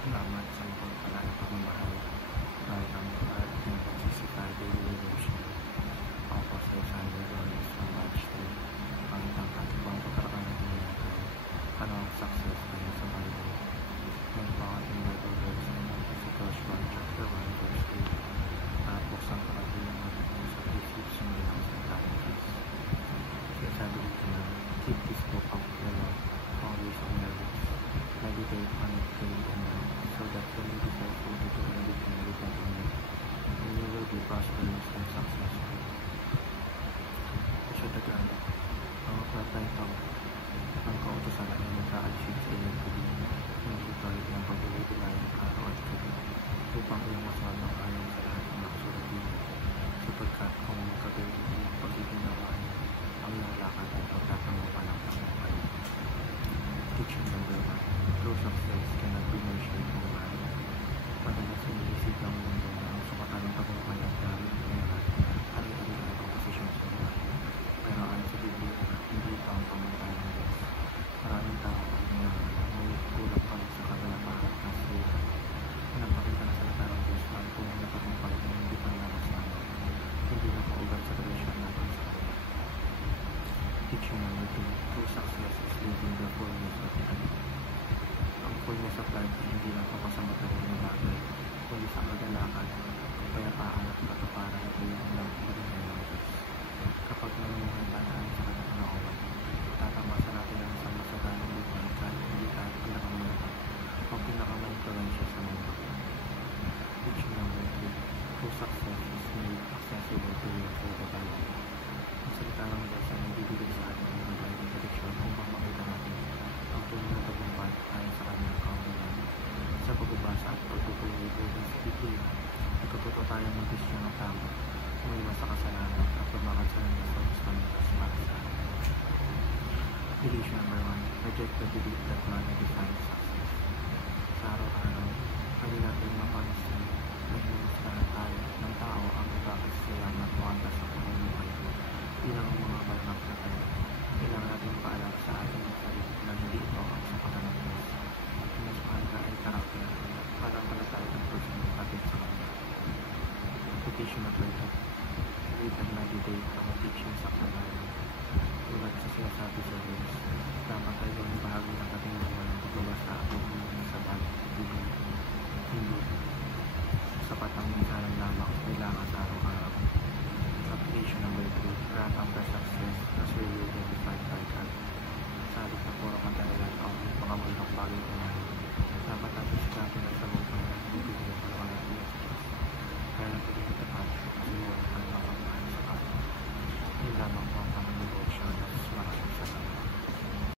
Salamat sa mapagpalang pamamahal. Kahit ang pinagsisipay daily devotion. Ako po sa Alexander Robles from Batch 3. Ang tangkat ko ang pagkakaroon ng nangyayari. Ano ang success tayo sa Bible? Ngayon po ang ating Bible verse ay natin sa Joshua chapter 1 verse 8. Buksan ko at bilang sa isip sundin ang sandaling Diyos. Kaya sabi dito na, keep this book of the law always on your lips. Meditate on it day and night, so that you may be careful to do everything written in it, and you will be prosperous and successful. Siya tagaan, ang magpapay ito, ang kautosan ay nagka-achieve sa iyong pagiging, ng sukalit ng pagbubulayang araw at gabi, upang iyong masamang ayon sa lahat ng nakasulat dito, sapagkat kung magkagayon ng iyong pagiging nawain, ang iyong lakad ay pagtatangupan ng tagumpay. Teaching number 1. True success cannot be measured online. Madalas iniisip ng mundo na ang sukatan ng tagumpay at dami ng pera ay ari-ari ang posisyon sa buhay. Pero ayon sa Biblia, hindi ito ang pamatay ng Diyos. Maraming tao ay mayaman, ngunit kulang pa sa kagalapahan at kasilitan. Pinapakita na salita ng Diyos na ang tunay na tagumpay ay hindi panlabasan, hindi nakaugat sa relasyon natin sa Kanya. Teaching number 2. True success is living the fullness of life. Ang fullness of life ay hindi lang tungkol sa material na bagay, kundi sa kagalakan, kapayapaan at katuparan at iyong ng ibigay ng Diyos. Kapag namumuhay tayo ayon sa kanyang kalooban, tatamasa natin ang isang masaganang buhay kahit hindi tayo pinakamayabang o pinakamainfluensya sa mundo. Teaching number 3. True success is made accessible to you through the Bible. Ang salita ng Diyos ay nagbibigay sa atin ng magandang direksyon upang makita natin ang tunay na tagumpay ayon sa kanyang kautusan. Sa pagbabasa at pagpupulito ng Biblia, nagkatuto tayong mag-desisyon ng tama, umiwas sa kasalanan at lumakad sa mga gusto ng Diyos para sa atin. Devotion number 1. Reject the belief that money defines success. Sa araw-araw, pwede natin mapansin na hinimustahan tayo ng tao ang nagkakasalamat o antas sa pamumuhay. Bilang ang mga balak na tayo, kailangan natin paalala sa ating sarili na hindi ito ang sukatan ng Diyos. Ang mas mahalaga ay karakter, pananampalataya ng person kapit sa Kanya. Application of prayer. Read and meditate on the teachings of the Bible. Tulad sa sinasabi sa verse, dapat ay gawing bahagi ng ating buhay ng pagbabasa at pagbubuhay sa Biblia. Hindi sapat ang minsanan lamang kailangan sa araw-araw. Application number 3. Grant after success as revealed in the 5 Sa halip na puro kadahilan o mga mundong bagay na